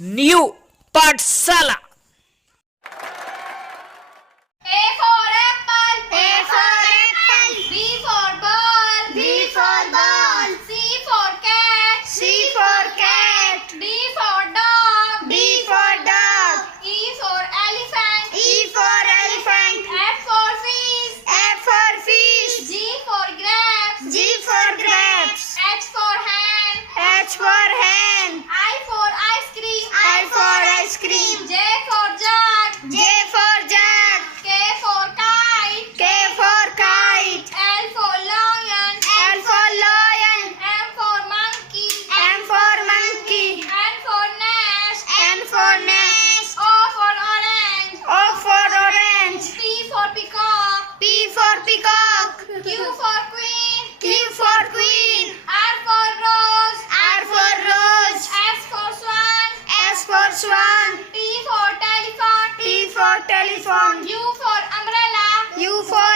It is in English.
New Pathshala. A for apple. A for apple. B for ball. B for ball. C for cat. C for cat. D for dog. D for dog. E for elephant. E for elephant. F for fish. F for fish. G for grapes. G for grapes. H for hand. H for hand. I for ice cream. I for ice cream. J for jug. J for jug. K for kite. K for kite. L for lion. L for lion. M for monkey. M for monkey. N for nest. N for nest. O for orange. O for orange. P for peacock. P for peacock. Q for queen. Q for queen. R for rose. R for rose. S for swan. S for swan. T for telephone. T for telephone. U for umbrella. U for